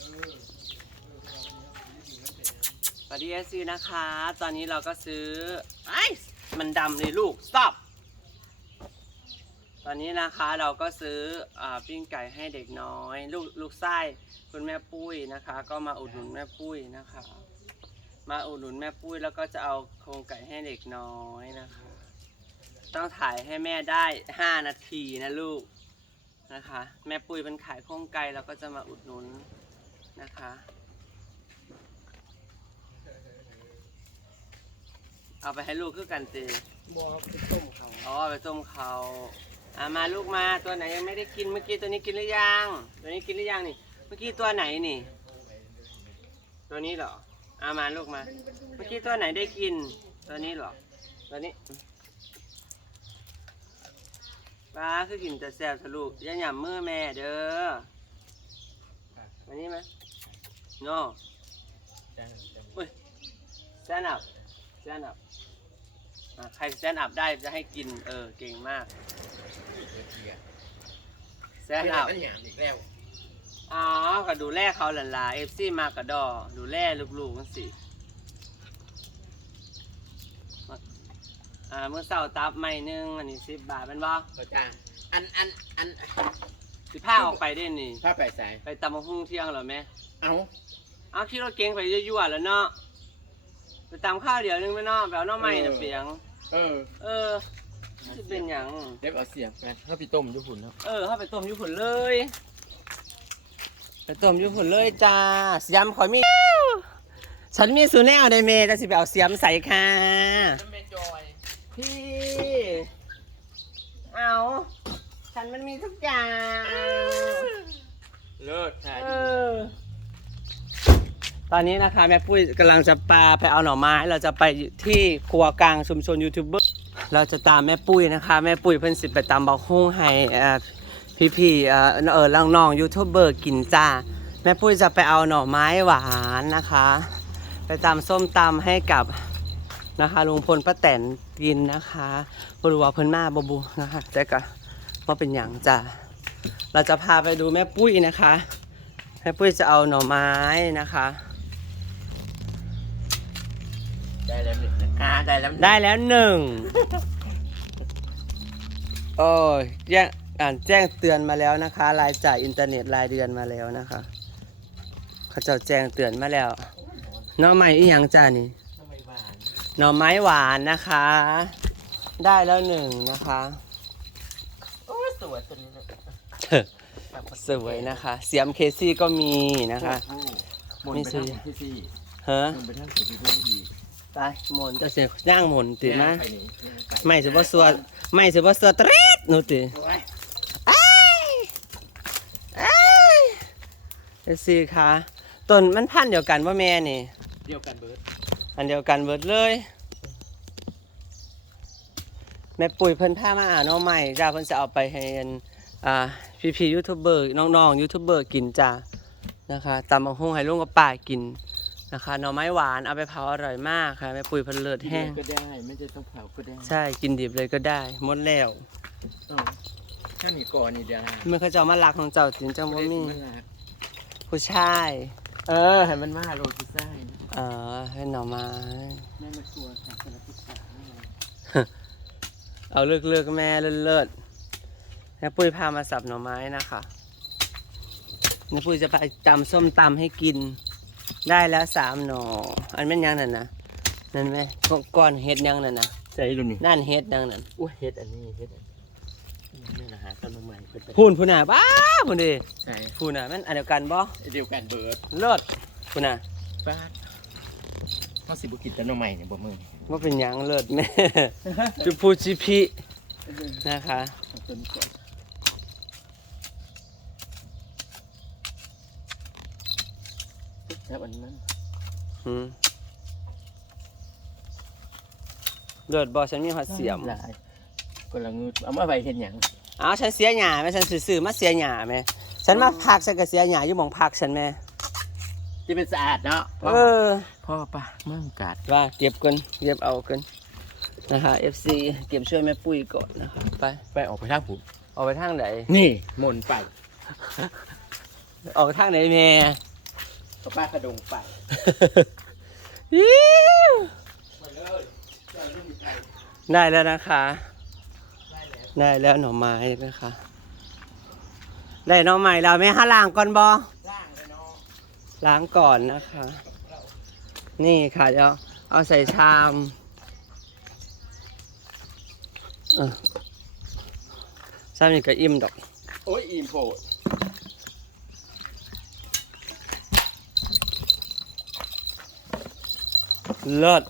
สวัสดีเอซีนะคะ ตอนนี้เราก็ซื้อไอมันดำเลยลูก stop ตอนนี้นะคะเราก็ซื้ออปิ้งไก่ให้เด็กน้อย ลูกลูกไส้คุณแม่ปุ้ยนะคะ ก็มาอุดหนุนแม่ปุ้ยนะคะ มาอุดหนุนแม่ปุ้ยแล้วก็จะเอาโครงไก่ให้เด็กน้อยนะคะ ต้องถ่ายให้แม่ได้ 5 นาทีนะลูกนะคะ แม่ปุ้ยเป็นขายโครงไก่เราก็จะมาอุดหนุน นะคะ เอาไปให้ลูกคือกันเตบัวไปต้มเขาอ๋อไปต้มเขาอ่ามาลูกมาตัวไหนยังไม่ได้กินเมื่อกี้ตัวนี้กินหรือยังตัวนี้กินหรือยังนี่ เมื่อกี้ตัวไหนนี่ ตัวนี้เหรออ่ามาลูกมา เมื่อกี้ตัวไหนได้กิน ตัวนี้เหรอตัวนี้ปลาคือกินแต่แซ่บทะลุอย่าหย่ำมือแม่เด้อมานี่ไหม no อุ้ย stand up stand up อะใคร stand up ได้จะให้กิน เออ เก่งมาก stand up อันหยามอีกแล้วอ๋อก็ดูแลเขาหลันลาเอฟซีมากระดอ ดูแลลูกๆกันสิอ่าเมื่อเสาร์ตับไม่หนึง อันนี้สิบบาทเป็นบ่ก็จ้าอันอันอันสิผ้าออกไปได้นี่ผ้าไปใส่ไปตำมะฮุ่งเที่ยงเหรอแม่เอา เอาคิดว่าเก่งไปยั่วๆแล้วเนาะไปตำข้าวเดี๋ยวนึงไหมเนาะแบบน้องใหม่น่ะเปียง เออเออจะเป็นหยังเดี๋ยวเอาเสียบกันถ้าพี่ต้มอยุหุ่นแล้วเออเข้าไปต้มอยุผลเลย ไปต้มอยุผลเลยจ้าเสียมขอยมี ฉันมีสูแนวได้เมจะสิไปเอาเสียมใส่ค่ะน้ำเมจอยพี่ เอา ฉันมันมีทุกอย่าง เลิศค่ะเออ ตอนนี้นะคะแม่ปุ้ยกำลังจะปาไปเอาหน่อไม้เราจะไปที่ครัวกลางชุมชนยูทูบเบอร์เราจะตามแม่ปุ้ยนะคะแม่ปุ้ยเพิ่นสิไปตามบักฮุ้งให้เอ่พี่ๆเออเออน้องๆยูทูบเบอร์กินจ้าแม่ปุ้ยจะไปเอาหน่อไม้หวานนะคะ ไปตำส้มตำให้กับนะคะลุงพลป้าแตนกินนะคะบรัวเพิ่นมาบบูนะคะแต่ก็ว่าเป็นอย่างจ้ะเราจะพาไปดูแม่ปุ้ยนะคะแม่ปุ้ยจะเอาหน่อไม้นะคะ ได้แล้วหนึ่งนะอ่าได้แล้วหนึ่งได้แล้วหนึ่งโอ้ยแจ้งอ่านแจ้งเตือนมาแล้วนะคะ รายจ่ายอินเทอร์เน็ตรายเดือนมาแล้วนะคะ เขาเจะแจ้งเตือนมาแล้วหน้องใหม่อีหยังจ้านี่ทำไมหวานหน่อไม้หวานนะคะ ได้แล้วหนึ่งนะคะ โอ้ยสวยตัวนี้เลยสวยนะคะ เสียมเคซี่ก็มีนะคะหมุนไปทางที่สี่เฮ้อหมุนไปทางที่สี่อีก ตายหมนจะเสียย่างหมนติมาไปนี่ย่างไปไม่สิบ่สัวไม่สิบ่สัวเตร็ดหนูติโอ้ยไอ้ไอ้เอซีค่ะต้นมันพันธุ์เดียวกันว่าแม่นี่เดียวกันเบิร์ดอันเดียวกันเบิดเลย แม่ปุ๋ยเพิ่นพามาอ่านน้องใหม่จ้าเพิ่นจะเอาไปให้อันอ่าพี่พี่ยูทูบเบอร์น้องๆยูทูบเบอร์กินจ้านะคะตำบักหุ่งให้ลุงกับป้ากิน นะคะหน่อไม้หวานเอาไปเผาอร่อยมากค่ะแม่ปุ๋ยเพิ่นเลิศแห้งก็ได้ไม่ใช่ต้องเผาก็ได้ใช่กินดิบเลยก็ได้หมดแล้วอ๋อถ้ามีก่อนนี่เดียวนะเมื่อเขาเจ้ามาลักของเจ้าถึงจังบ่มีไได้รักผู้ชาย เออให้มันมาโรตีไส้เอ่อให้หน่อไม้ แม่มาชัวร์ค่ะสารพิษสารนี่ไงเอาเลือกเลือกๆแม่เลิศๆแม่ปุ้ยพามาสับหน่อไม้นะคะแม่ปุ้ยจะไปตำส้มตำให้กิน ได้แล้วสามหน่อ อันเป็นยังนั่นนะนั่นไหมกก้อนเห็ดยังนั่นนะใช่ดูนี่นั่นเห็ดยังนั่นอุ้ยเฮ็ดอันนี้เฮ็ดอันนี้นี่นะฮะต้นไม้เป็นพูนพูน่ะบ้าพูนดิใช่พูน่ะมันอันเดียวกันบ่เดียวกันเบิร์ดเลิศพูน่ะบ้านเขาสิบุกินต้นไม้เนี่ยบ่มึงว่าเป็นหยังเลิศแม่จุพูจิพินะคะ ต้นก่อนแล้วอันนั้นอืมเลิศบ่ฉันมีหอดเสียมหลายก็ละงืดเอามาไว้เห็นหยังอ้าวฉันเสียหยาไหมฉันสื่อๆมาเสียหยาไหมฉันมาพักฉันก็เสียหยาอยู่หมองพักฉันไหมที่เป็นสะอาดเนาะพ่อเออพ่อปะมั่งกัดว่าเก็บกันเก็บเอากันนะคะ FC เก็บช่วยแม่ปุ้ยก่อนนะคะไปไปออกไปทางผมออกไปทางไหนนี่หมุนไป ออกทางไหนแม่ กับป้ากระดงไปยิ้วได้แล้วนะคะ ได้แล้วหน่อไม้นะคะ ได้หน่อไม้เราไหม่ฮะล้างก่อนบอล่างเลยเนาะล้างก่อนนะคะ นี่ค่ะเดี๋ยวเอาใส่ชามเออชามนี่ก็อิ่มดอก โอ้ยอิ่มโผด เลิศ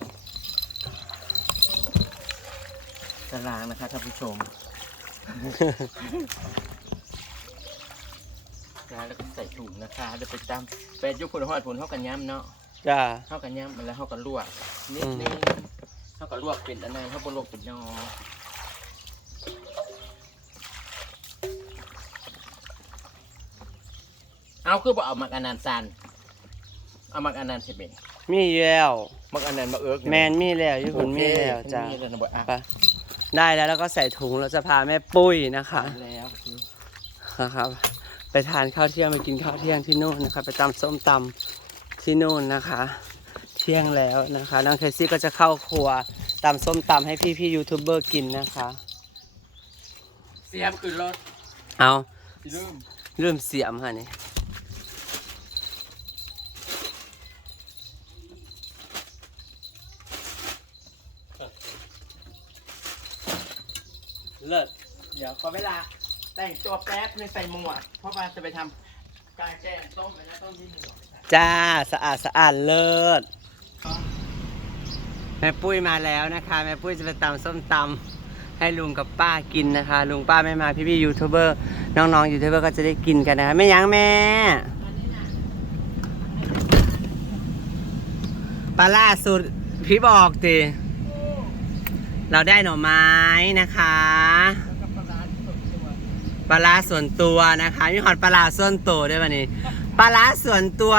จะล้างนะคะท่านผู้ชมล้างแล้วก็ใส่ถุงนะคะเดี๋ยวไปตามไปยุคผลหอดผลเท่ากันย้ำเนาะจ้าเท่ากันย้ำมันแล้วเท่ากันลวกนิดอืมนึงเท่ากันลวกเป็นอันนั้นเท่าบนลวกเป็นนอเอาคือบอกเอามักอันนันต์ซันเอามักอันนันต์ใช่ไหมมีแล้ว มักอันนันต์มาเอิร์กแมนมีแล้วญี่ปุ่นมีแล้วจ้ามีแล้วนะบอกอะไปได้แล้วแล้วก็ใส่ถุงเราจะพาแม่ปุ้ยนะคะแล้วนะครับ ไปทานข้าวเที่ยงไปกินข้าวเที่ยงที่นู่นนะคะไปตำส้มตำที่นู่นนะคะ เที่ยงแล้วนะคะน้องเคซี่ก็จะเข้าครัวตำส้มตำให้พี่พี่ๆยูทูบเบอร์กินนะคะเสียมคือรถเอาสิลืมเริ่มเสียมค่ะนี่ เลิศเดี๋ยวขอเวลาแต่งตัวแป๊บนึงใส่หมวกเพราะว่าจะไปทำการแกงต้มไปแล้วต้องยื่หมวกจ้าสะอาดสะอาดเลิศแม่ปุ้ยมาแล้วนะคะแม่ปุ้ยจะไปตำส้มตำให้ลุงกับป้ากินนะคะ ลุงป้าไม่มาพี่พี่ๆยูทูบเบอร์น้องๆยูทูบเบอร์ก็จะได้กินกันนะคะไม่ยั้งแม่ปลาล่าสุดพี่บอกติ เราได้หน่อไม้นะคะปลาร้าส่วนตัวนะคะ มีหอดปลาร้าส่วนตัวด้วยวันนี้ปลาร้าส่วนตัว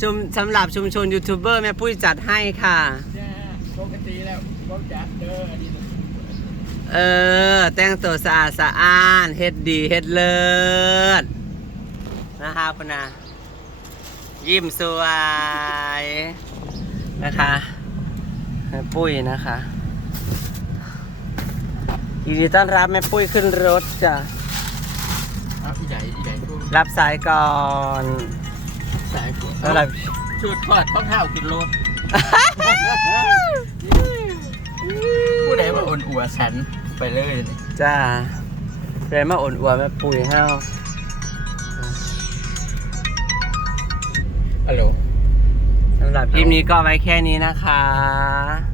ชุมสำหรับชุมชนยูทูบเบอร์แม่ปุ้ยจัดให้ค่ะจ้าปกติแล้วก็จัดเด้ออันนี้เออ แต่งตัวสะอาดสะอ้านเฮ็ดดีเฮ็ดเลิศนะคะคุณนายิ้มสวยนะคะแม่ปุ้ยนะคะ ยินดีต้อนรับแม่ปุ้ยขึ้นรถจ้ะเอาอีใหญ่อีใหญ่ทุ่มรับสายก่อนสายขวดสำหรับชุดทอดข้าวข้าวกินรถผู้ใดมาอ่อนอัวฉันไปเลยจ้าเป็นมาอ่อนอัวแม่ปุ้ยเฮาฮัลโหลสำหรับคลิปนี้ก็ไว้แค่นี้นะคะ